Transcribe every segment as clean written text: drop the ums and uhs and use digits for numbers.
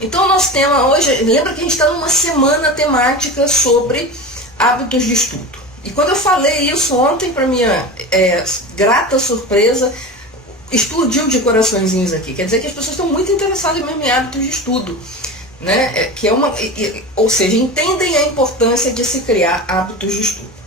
Então o nosso tema hoje, lembra que a gente está numa semana temática sobre hábitos de estudo. E quando eu falei isso ontem, para minha grata surpresa, explodiu de coraçõezinhos aqui. Quer dizer que as pessoas estão muito interessadas mesmo em hábitos de estudo, né? Ou seja, entendem a importância de se criar hábitos de estudo.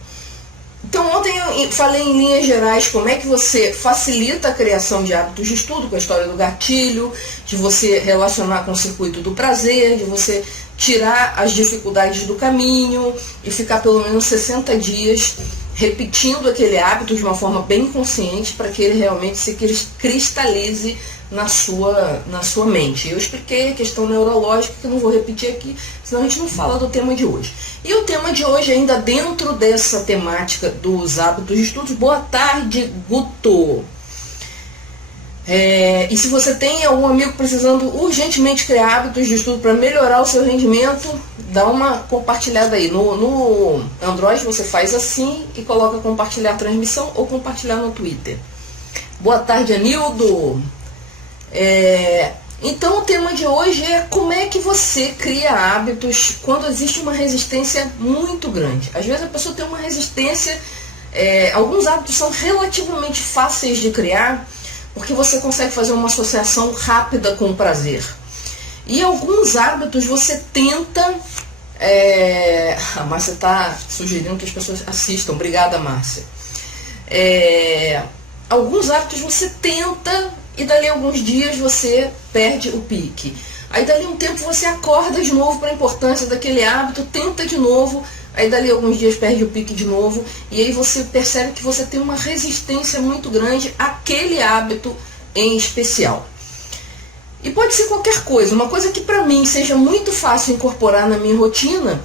Então ontem eu falei em linhas gerais como é que você facilita a criação de hábitos de estudo, com a história do gatilho, de você relacionar com o circuito do prazer, de você tirar as dificuldades do caminho e ficar pelo menos 60 dias repetindo aquele hábito de uma forma bem consciente para que ele realmente se cristalize na sua mente. Eu expliquei a questão neurológica, que eu não vou repetir aqui, senão a gente não fala do tema de hoje. E o tema de hoje, ainda dentro dessa temática dos hábitos de estudos. Boa tarde, Guto! E se você tem algum amigo precisando urgentemente criar hábitos de estudo para melhorar o seu rendimento, dá uma compartilhada aí. No Android você faz assim e coloca compartilhar transmissão ou compartilhar no Twitter. Boa tarde, Anildo! Então o tema de hoje é como é que você cria hábitos quando existe uma resistência muito grande. Às vezes a pessoa tem uma resistência, alguns hábitos são relativamente fáceis de criar, porque você consegue fazer uma associação rápida com o prazer. E alguns hábitos você tenta... A Márcia está sugerindo que as pessoas assistam. Obrigada, Márcia. Alguns hábitos você tenta e dali a alguns dias você perde o pique. Aí dali a um tempo você acorda de novo para a importância daquele hábito, tenta de novo, aí dali a alguns dias perde o pique de novo, e aí você percebe que você tem uma resistência muito grande àquele hábito em especial. E pode ser qualquer coisa, uma coisa que para mim seja muito fácil incorporar na minha rotina,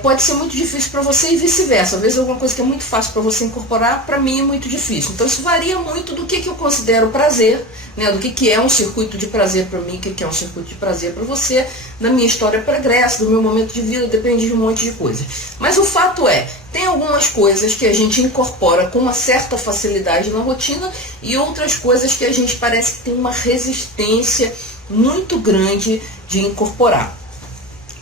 pode ser muito difícil para você e vice-versa. Às vezes alguma coisa que é muito fácil para você incorporar, para mim é muito difícil. Então isso varia muito do que eu considero prazer, né? Do que é um circuito de prazer para mim, o que é um circuito de prazer para você, na minha história pregressa, do meu momento de vida, depende de um monte de coisas. Mas o fato tem algumas coisas que a gente incorpora com uma certa facilidade na rotina e outras coisas que a gente parece que tem uma resistência muito grande de incorporar.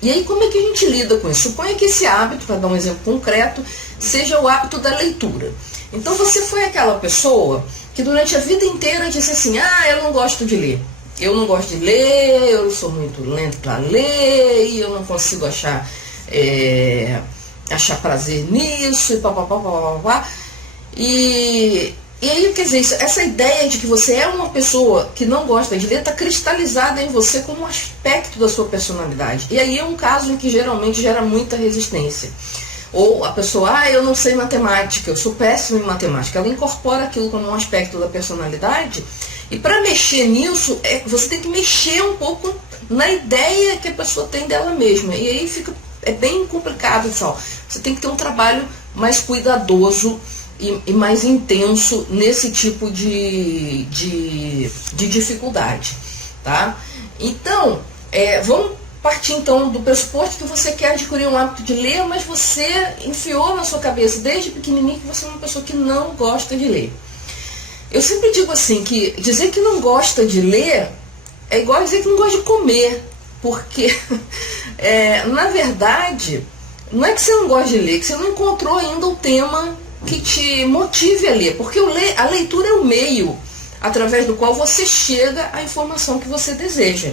E aí como é que a gente lida com isso? Suponha que esse hábito, para dar um exemplo concreto, seja o hábito da leitura. Então você foi aquela pessoa que durante a vida inteira disse assim, eu não gosto de ler. Eu não gosto de ler, eu sou muito lento para ler, e eu não consigo achar prazer nisso, e papapá. E aí, quer dizer, essa ideia de que você é uma pessoa que não gosta de ler está cristalizada em você como um aspecto da sua personalidade. E aí é um caso em que geralmente gera muita resistência. Ou a pessoa, eu não sei matemática, eu sou péssima em matemática. Ela incorpora aquilo como um aspecto da personalidade. E para mexer nisso, você tem que mexer um pouco na ideia que a pessoa tem dela mesma. E aí é bem complicado, pessoal. Você tem que ter um trabalho mais cuidadoso e mais intenso nesse tipo de dificuldade, tá? Então, vamos partir então do pressuposto que você quer adquirir um hábito de ler, mas você enfiou na sua cabeça desde pequenininho que você é uma pessoa que não gosta de ler. Eu sempre digo assim, que dizer que não gosta de ler é igual a dizer que não gosta de comer, porque na verdade não é que você não gosta de ler, é que você não encontrou ainda o tema que te motive a ler, porque a leitura é o meio através do qual você chega à informação que você deseja.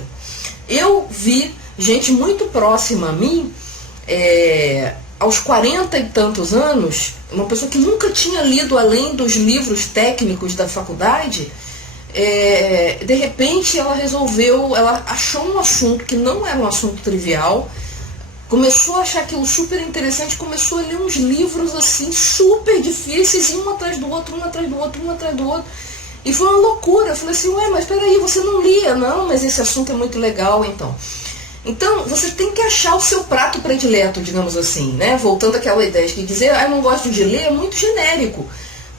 Eu vi gente muito próxima a mim, aos 40 e tantos anos, uma pessoa que nunca tinha lido além dos livros técnicos da faculdade, de repente ela achou um assunto que não era um assunto trivial, começou a achar aquilo super interessante, começou a ler uns livros assim, super difíceis, um atrás do outro, um atrás do outro, um atrás do outro. E foi uma loucura. Eu falei assim, mas peraí, você não lia? Não, mas esse assunto é muito legal, então. Então, você tem que achar o seu prato predileto, digamos assim, né? Voltando àquela ideia de que dizer, eu não gosto de ler, é muito genérico.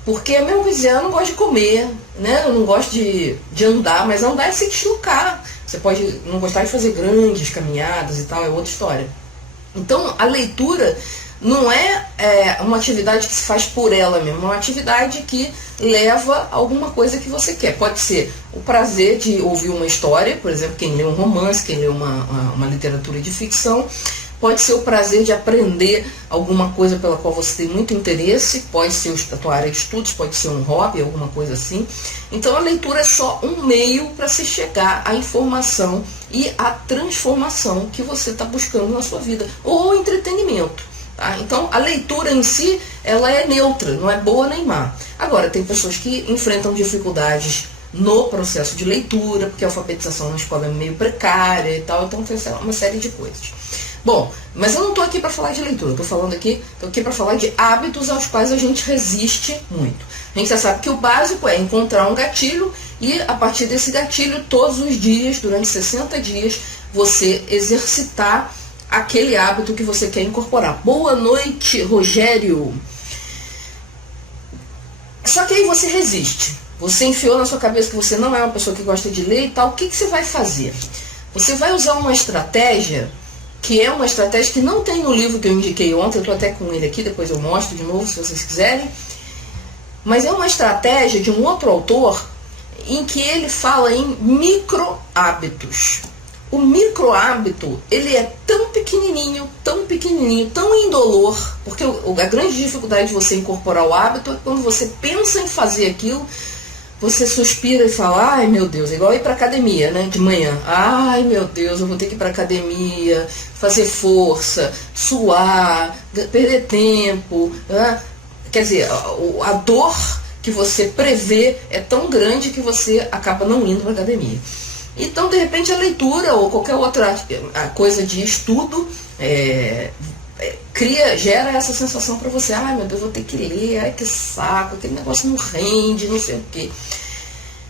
Porque é a mesma coisa dizer, eu não gosto de comer, né? Eu não gosto de andar, mas andar é se deslocar. Você pode não gostar de fazer grandes caminhadas e tal, é outra história. Então, a leitura não é uma atividade que se faz por ela mesma, é uma atividade que leva a alguma coisa que você quer. Pode ser o prazer de ouvir uma história, por exemplo, quem lê um romance, quem lê uma literatura de ficção. Pode ser o prazer de aprender alguma coisa pela qual você tem muito interesse, pode ser a tua área de estudos, pode ser um hobby, alguma coisa assim. Então a leitura é só um meio para se chegar à informação e à transformação que você está buscando na sua vida, ou entretenimento. Tá? Então a leitura em si, ela é neutra, não é boa nem má. Agora, tem pessoas que enfrentam dificuldades no processo de leitura, porque a alfabetização na escola é meio precária e tal, então tem uma série de coisas. Bom, mas eu não estou aqui para falar de leitura, estou aqui para falar de hábitos aos quais a gente resiste muito. A gente já sabe que o básico é encontrar um gatilho e, a partir desse gatilho, todos os dias, durante 60 dias, você exercitar aquele hábito que você quer incorporar. Boa noite, Rogério. Só que aí você resiste. Você enfiou na sua cabeça que você não é uma pessoa que gosta de ler e tal. O que você vai fazer? Você vai usar uma estratégia que é uma estratégia que não tem no livro que eu indiquei ontem, eu estou até com ele aqui, depois eu mostro de novo se vocês quiserem, mas é uma estratégia de um outro autor em que ele fala em micro hábitos. O micro hábito, ele é tão pequenininho, tão indolor, porque a grande dificuldade de você incorporar o hábito é quando você pensa em fazer aquilo, você suspira e fala, ai meu Deus, é igual ir para academia, né, de manhã. Ai meu Deus, eu vou ter que ir para academia, fazer força, suar, perder tempo. Né? Quer dizer, a dor que você prevê é tão grande que você acaba não indo para academia. Então, de repente, a leitura ou qualquer outra coisa de estudo gera essa sensação para você, ai meu Deus, vou ter que ler, ai que saco, aquele negócio não rende, não sei o quê.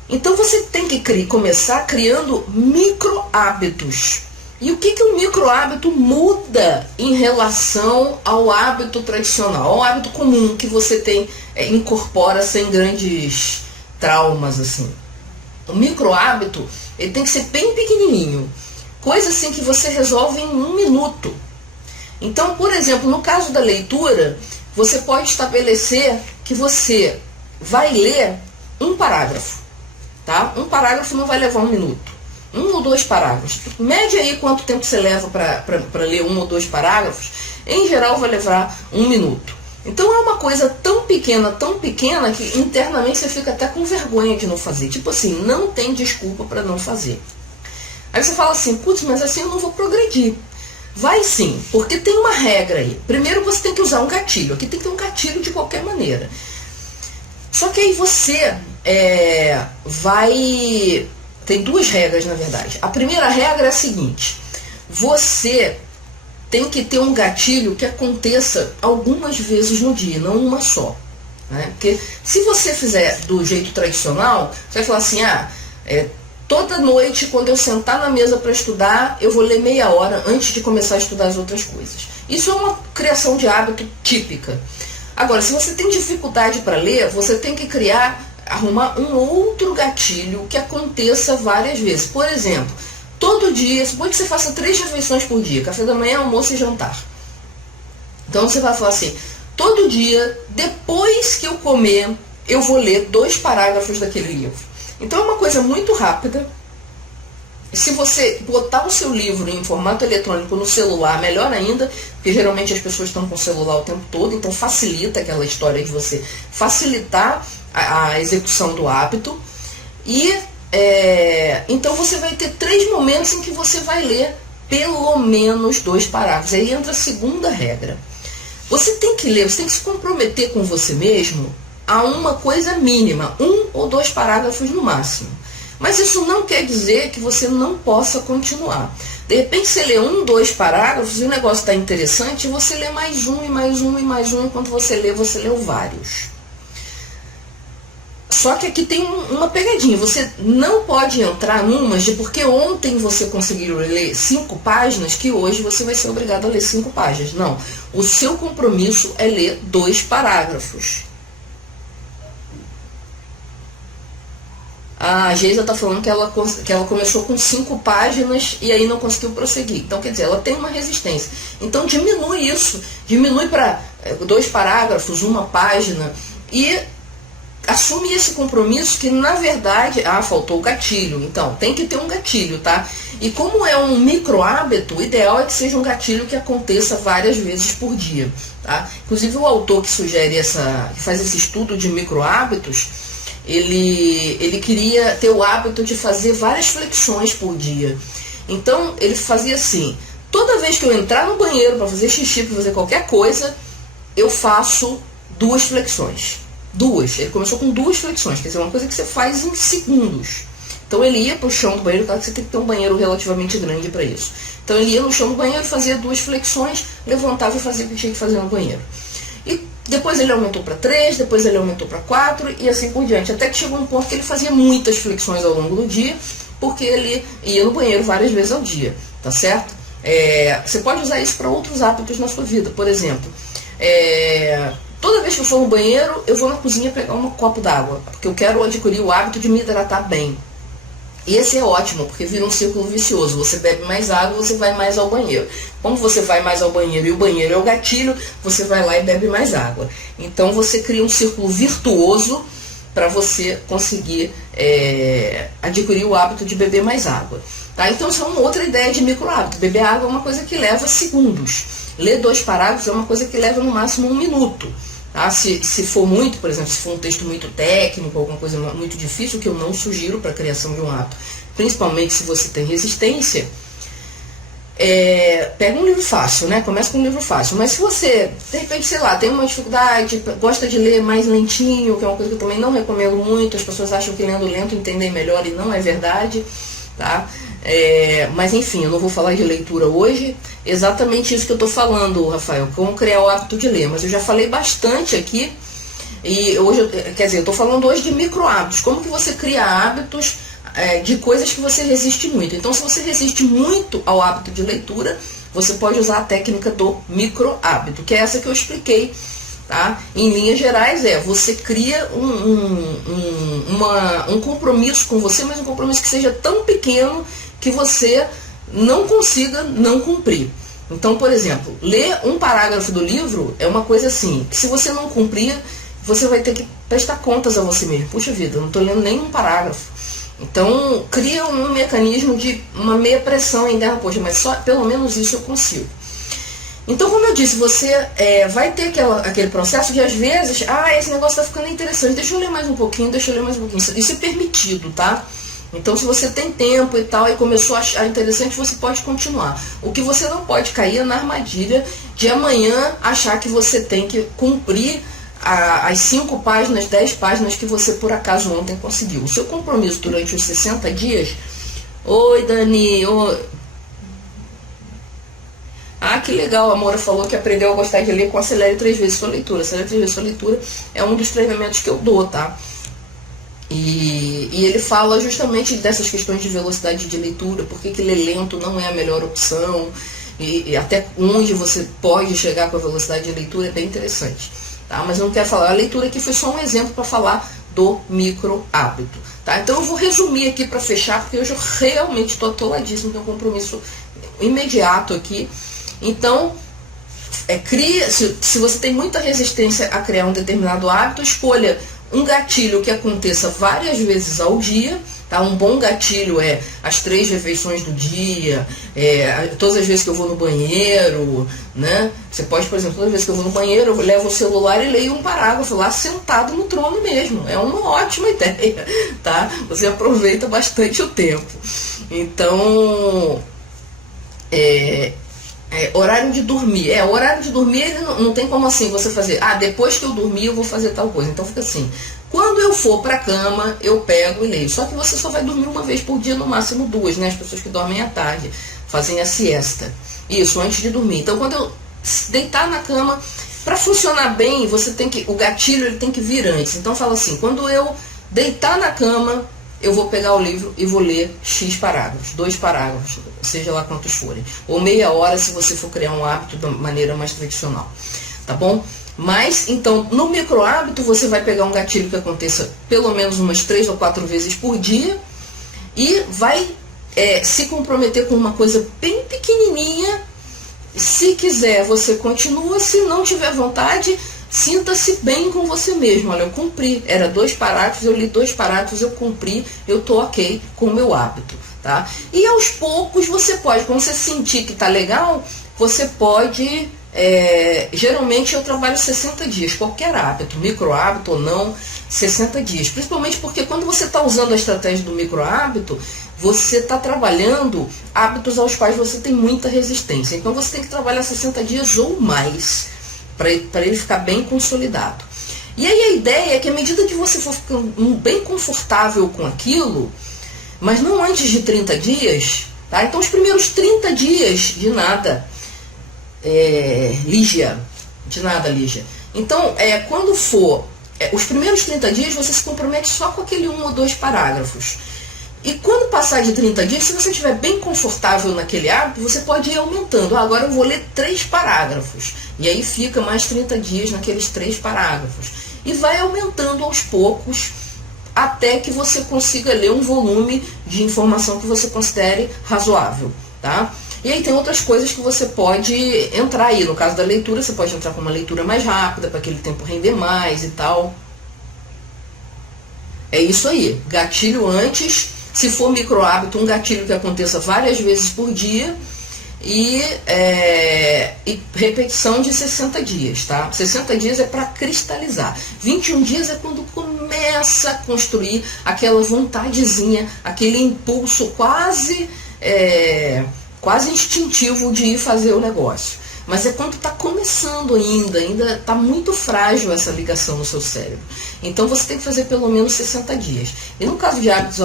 Então você tem que começar criando micro hábitos. E o que o micro hábito muda em relação ao hábito tradicional, ao hábito comum que você incorpora sem grandes traumas assim? O micro hábito, ele tem que ser bem pequenininho, coisa assim que você resolve em 1 minuto. Então, por exemplo, no caso da leitura, você pode estabelecer que você vai ler um parágrafo, tá? Um parágrafo não vai levar 1 minuto. 1 ou 2 parágrafos. Mede aí quanto tempo você leva para ler 1 ou 2 parágrafos. Em geral, vai levar 1 minuto. Então, é uma coisa tão pequena, que internamente você fica até com vergonha de não fazer. Tipo assim, não tem desculpa para não fazer. Aí você fala assim, putz, mas assim eu não vou progredir. Vai sim, porque tem uma regra aí. Primeiro você tem que usar um gatilho. Aqui tem que ter um gatilho de qualquer maneira. Só que aí você tem 2 regras, na verdade. A primeira regra é a seguinte. Você tem que ter um gatilho que aconteça algumas vezes no dia, não uma só. Né? Porque se você fizer do jeito tradicional, você vai falar assim, toda noite, quando eu sentar na mesa para estudar, eu vou ler meia hora antes de começar a estudar as outras coisas. Isso é uma criação de hábito típica. Agora, se você tem dificuldade para ler, você tem que arrumar um outro gatilho que aconteça várias vezes. Por exemplo, todo dia, suponha que você faça 3 refeições por dia, café da manhã, almoço e jantar. Então você vai falar assim, todo dia, depois que eu comer, eu vou ler 2 parágrafos daquele livro. Então é uma coisa muito rápida. Se você botar o seu livro em formato eletrônico no celular, melhor ainda, porque geralmente as pessoas estão com o celular o tempo todo, então facilita aquela história de você facilitar a execução do hábito. E então você vai ter 3 momentos em que você vai ler pelo menos 2 parágrafos. Aí entra a segunda regra. Você tem que ler, você tem que se comprometer com você mesmo a uma coisa mínima, 1 ou 2 parágrafos no máximo. Mas isso não quer dizer que você não possa continuar. De repente você lê 1, 2 parágrafos e o negócio está interessante, e você lê mais um, e mais um, e mais um, enquanto você leu vários. Só que aqui tem uma pegadinha, você não pode entrar numas de porque ontem você conseguiu ler 5 páginas, que hoje você vai ser obrigado a ler 5 páginas. Não, o seu compromisso é ler 2 parágrafos. A Geisa está falando que ela começou com 5 páginas e aí não conseguiu prosseguir. Então, quer dizer, ela tem uma resistência. Então, diminui isso. Diminui para 2 parágrafos, 1 página. E assume esse compromisso que, na verdade... faltou o gatilho. Então, tem que ter um gatilho, tá? E como é um micro hábito, o ideal é que seja um gatilho que aconteça várias vezes por dia, tá? Inclusive, o autor que sugere que faz esse estudo de micro hábitos, ele queria ter o hábito de fazer várias flexões por dia. Então, ele fazia assim: toda vez que eu entrar no banheiro para fazer xixi, para fazer qualquer coisa, eu faço 2 flexões. 2. Ele começou com 2 flexões, quer dizer, uma coisa que você faz em segundos. Então, ele ia para o chão do banheiro, claro que você tem que ter um banheiro relativamente grande para isso. Então, ele ia no chão do banheiro, fazia 2 flexões, levantava e fazia o que tinha que fazer no banheiro. E depois ele aumentou para 3, depois ele aumentou para 4 e assim por diante. Até que chegou um ponto que ele fazia muitas flexões ao longo do dia, porque ele ia no banheiro várias vezes ao dia, tá certo? Você pode usar isso para outros hábitos na sua vida. Por exemplo, toda vez que eu for no banheiro, eu vou na cozinha pegar um copo d'água, porque eu quero adquirir o hábito de me hidratar bem. E esse é ótimo, porque vira um círculo vicioso. Você bebe mais água, você vai mais ao banheiro. Como você vai mais ao banheiro e o banheiro é o gatilho, você vai lá e bebe mais água. Então você cria um círculo virtuoso para você conseguir adquirir o hábito de beber mais água. Tá? Então isso é uma outra ideia de micro hábito. Beber água é uma coisa que leva segundos. Ler 2 parágrafos é uma coisa que leva no máximo 1 minuto. Tá? Se for muito, por exemplo, se for um texto muito técnico, alguma coisa muito difícil, que eu não sugiro para a criação de um hábito, principalmente se você tem resistência, pega um livro fácil, né? Começa com um livro fácil. Mas se você, de repente, sei lá, tem uma dificuldade, gosta de ler mais lentinho, que é uma coisa que eu também não recomendo muito, as pessoas acham que lendo lento entendem melhor e não é verdade, tá? Mas enfim, eu não vou falar de leitura hoje, exatamente isso que eu estou falando, Rafael, como criar o hábito de ler, mas eu já falei bastante aqui, e hoje, eu estou falando hoje de micro hábitos, como que você cria hábitos de coisas que você resiste muito. Então, se você resiste muito ao hábito de leitura, você pode usar a técnica do micro hábito, que é essa que eu expliquei, tá? Em linhas gerais, você cria um compromisso com você, mas um compromisso que seja tão pequeno que você não consiga não cumprir. Então, por exemplo, ler um parágrafo do livro é uma coisa assim, que se você não cumprir, você vai ter que prestar contas a você mesmo. Puxa vida, eu não estou lendo nenhum parágrafo. Então, cria um mecanismo de uma meia pressão ainda, poxa, mas só pelo menos isso eu consigo. Então, como eu disse, você vai ter aquele processo de, às vezes, esse negócio está ficando interessante, deixa eu ler mais um pouquinho, Isso é permitido, tá? Então, se você tem tempo e tal, e começou a achar interessante, você pode continuar. O que você não pode cair é na armadilha de amanhã achar que você tem que cumprir as 5 páginas, 10 páginas que você por acaso ontem conseguiu. O seu compromisso durante os 60 dias... Oi, Dani. Oi. Que legal, a Moura falou que aprendeu a gostar de ler com Acelere 3 vezes sua leitura. Acelere 3 vezes sua leitura é um dos treinamentos que eu dou, tá? E ele fala justamente dessas questões de velocidade de leitura, porque que ler lento não é a melhor opção, e até onde você pode chegar com a velocidade de leitura é bem interessante. Tá? Mas eu não quero falar, a leitura aqui foi só um exemplo para falar do micro hábito. Tá? Então eu vou resumir aqui para fechar, porque hoje eu realmente estou atoladíssimo, tenho um compromisso imediato aqui. Então, se você tem muita resistência a criar um determinado hábito, escolha um gatilho que aconteça várias vezes ao dia, tá? Um bom gatilho é as 3 refeições do dia, todas as vezes que eu vou no banheiro, né? Você pode, por exemplo, toda vez que eu vou no banheiro, eu levo o celular e leio um parágrafo lá sentado no trono mesmo. É uma ótima ideia, tá? Você aproveita bastante o tempo. Então, horário de dormir. Horário de dormir, ele não tem como assim você fazer, depois que eu dormir eu vou fazer tal coisa. Então fica assim, quando eu for pra cama, eu pego e leio. Só que você só vai dormir uma vez por dia, no máximo 2, né? As pessoas que dormem à tarde, fazem a siesta. Isso, antes de dormir. Então quando eu deitar na cama, pra funcionar bem, o gatilho ele tem que vir antes. Então fala assim, quando eu deitar na cama, eu vou pegar o livro e vou ler X parágrafos, 2 parágrafos, seja lá quantos forem. Ou meia hora se você for criar um hábito de maneira mais tradicional. Tá bom? Mas, então, no micro hábito, você vai pegar um gatilho que aconteça pelo menos umas 3 ou 4 vezes por dia e vai se comprometer com uma coisa bem pequenininha. Se quiser, você continua. Se não tiver vontade, sinta-se bem com você mesmo. Olha, eu cumpri. Era 2 parágrafos, eu li 2 parágrafos, eu cumpri, eu tô ok com o meu hábito, tá? E aos poucos você pode, quando você sentir que tá legal, você pode... geralmente eu trabalho 60 dias, qualquer hábito, micro hábito ou não, 60 dias. Principalmente porque quando você está usando a estratégia do micro hábito, você está trabalhando hábitos aos quais você tem muita resistência. Então você tem que trabalhar 60 dias ou mais para ele ficar bem consolidado. E aí a ideia é que à medida que você for ficando bem confortável com aquilo, mas não antes de 30 dias, tá? Então os primeiros 30 dias de nada, Lígia, de nada, Lígia. Então, quando for os primeiros 30 dias, você se compromete só com aquele 1 ou 2 parágrafos. E quando passar de 30 dias, se você estiver bem confortável naquele hábito, você pode ir aumentando. Agora eu vou ler 3 parágrafos. E aí fica mais 30 dias naqueles 3 parágrafos. E vai aumentando aos poucos, até que você consiga ler um volume de informação que você considere razoável, tá? E aí tem outras coisas que você pode entrar aí. No caso da leitura, você pode entrar com uma leitura mais rápida, para aquele tempo render mais e tal. É isso aí. Gatilho antes. Se for micro hábito, um gatilho que aconteça várias vezes por dia. E repetição de 60 dias, tá? 60 dias é para cristalizar. 21 dias é quando começa a construir aquela vontadezinha, aquele impulso quase instintivo de ir fazer o negócio. Mas é quando está começando ainda está muito frágil essa ligação no seu cérebro. Então você tem que fazer pelo menos 60 dias. E no caso de hábitos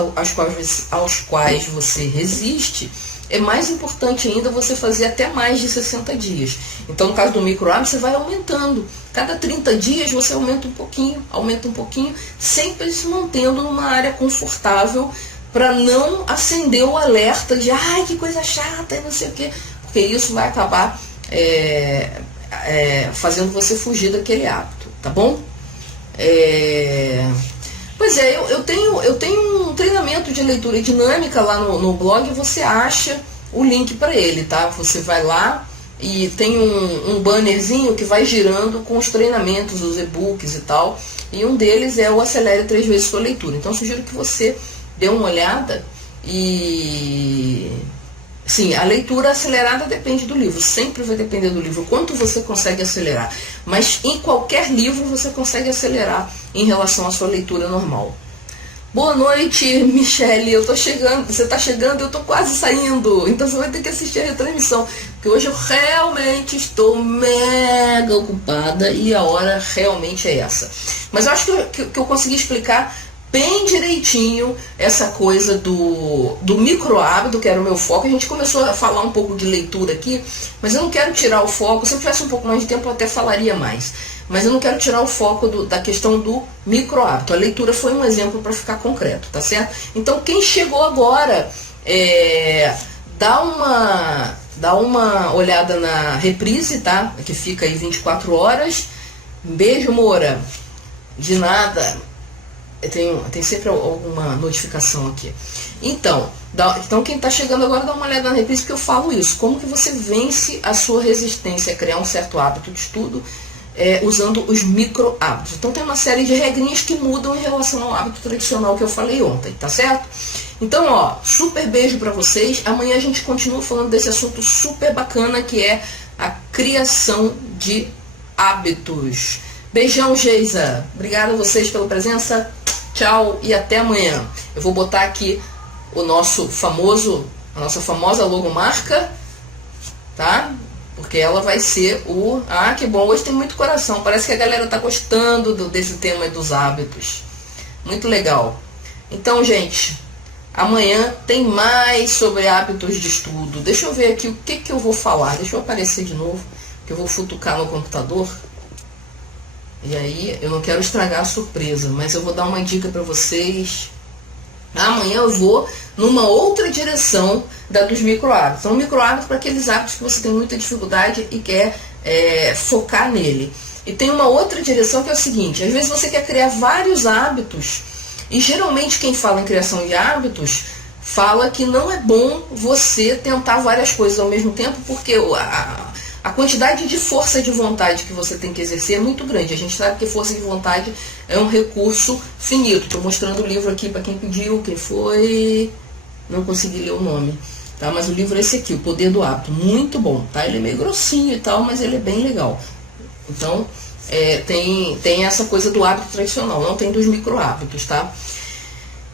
aos quais você resiste, é mais importante ainda você fazer até mais de 60 dias. Então no caso do micro hábito, você vai aumentando. Cada 30 dias você aumenta um pouquinho, sempre se mantendo numa área confortável, para não acender o alerta de ai, que coisa chata e não sei o quê, porque isso vai acabar fazendo você fugir daquele hábito, tá bom? Pois é, eu tenho um treinamento de leitura dinâmica lá no blog, você acha o link para ele, tá? Você vai lá e tem um bannerzinho que vai girando com os treinamentos, os e-books e tal, e um deles é o Acelere 3 vezes sua leitura. Então eu sugiro que você dê uma olhada. E sim, a leitura acelerada depende do livro, sempre vai depender do livro, quanto você consegue acelerar, mas em qualquer livro você consegue acelerar em relação à sua leitura normal. Boa noite, Michele, eu tô chegando, você tá chegando, eu tô quase saindo, então você vai ter que assistir a retransmissão, porque hoje eu realmente estou mega ocupada e a hora realmente é essa. Mas eu acho que eu consegui explicar bem direitinho essa coisa do micro hábito, que era o meu foco. A gente começou a falar um pouco de leitura aqui, mas eu não quero tirar o foco. Se eu tivesse um pouco mais de tempo eu até falaria mais, mas eu não quero tirar o foco da questão do micro hábito. A leitura foi um exemplo para ficar concreto, tá certo? Então quem chegou agora, dá uma olhada na reprise, tá? Que fica aí 24 horas. Beijo, Moura. De nada. Tem sempre alguma notificação aqui. Então quem está chegando agora, dá uma olhada na reprise, porque eu falo isso. Como que você vence a sua resistência a criar um certo hábito de estudo usando os micro hábitos. Então tem uma série de regrinhas que mudam em relação ao hábito tradicional que eu falei ontem, tá certo? Então, super beijo para vocês. Amanhã a gente continua falando desse assunto super bacana, que é a criação de hábitos. Beijão, Geisa. Obrigada a vocês pela presença. Tchau e até amanhã. Eu vou botar aqui a nossa famosa logomarca, tá? Porque ela vai ser que bom, hoje tem muito coração. Parece que a galera tá gostando desse tema dos hábitos. Muito legal. Então, gente, amanhã tem mais sobre hábitos de estudo. Deixa eu ver aqui o que eu vou falar. Deixa eu aparecer de novo, que eu vou futucar no computador. E aí, eu não quero estragar a surpresa, mas eu vou dar uma dica para vocês. Amanhã eu vou numa outra direção da dos micro hábitos. Então, micro hábitos para aqueles hábitos que você tem muita dificuldade e quer focar nele. E tem uma outra direção que é o seguinte: às vezes você quer criar vários hábitos, e geralmente quem fala em criação de hábitos fala que não é bom você tentar várias coisas ao mesmo tempo, porque a quantidade de força de vontade que você tem que exercer é muito grande. A gente sabe que força de vontade é um recurso finito. Estou mostrando o livro aqui para quem pediu, quem foi... Não consegui ler o nome. Tá? Mas o livro é esse aqui, O Poder do Hábito. Muito bom. Tá? Ele é meio grossinho e tal, mas ele é bem legal. Então, tem essa coisa do hábito tradicional, não tem dos micro hábitos, tá?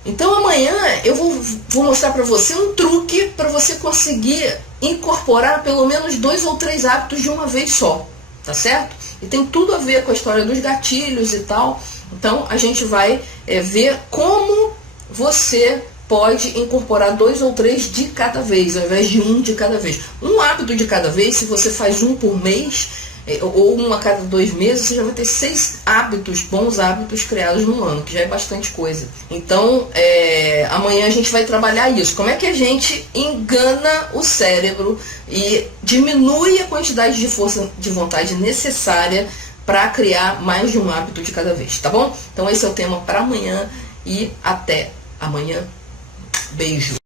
Então amanhã eu vou mostrar para você um truque para você conseguir incorporar pelo menos 2 ou 3 hábitos de uma vez só, tá certo? E tem tudo a ver com a história dos gatilhos e tal. Então a gente vai ver como você pode incorporar 2 ou 3 de cada vez, ao invés de um de cada vez. Um hábito de cada vez, se você faz um por mês, ou um a cada 2 meses, você já vai ter 6 hábitos, bons hábitos criados no ano, que já é bastante coisa. Então, amanhã a gente vai trabalhar isso. Como é que a gente engana o cérebro e diminui a quantidade de força de vontade necessária para criar mais de um hábito de cada vez, tá bom? Então esse é o tema para amanhã e até amanhã. Beijo!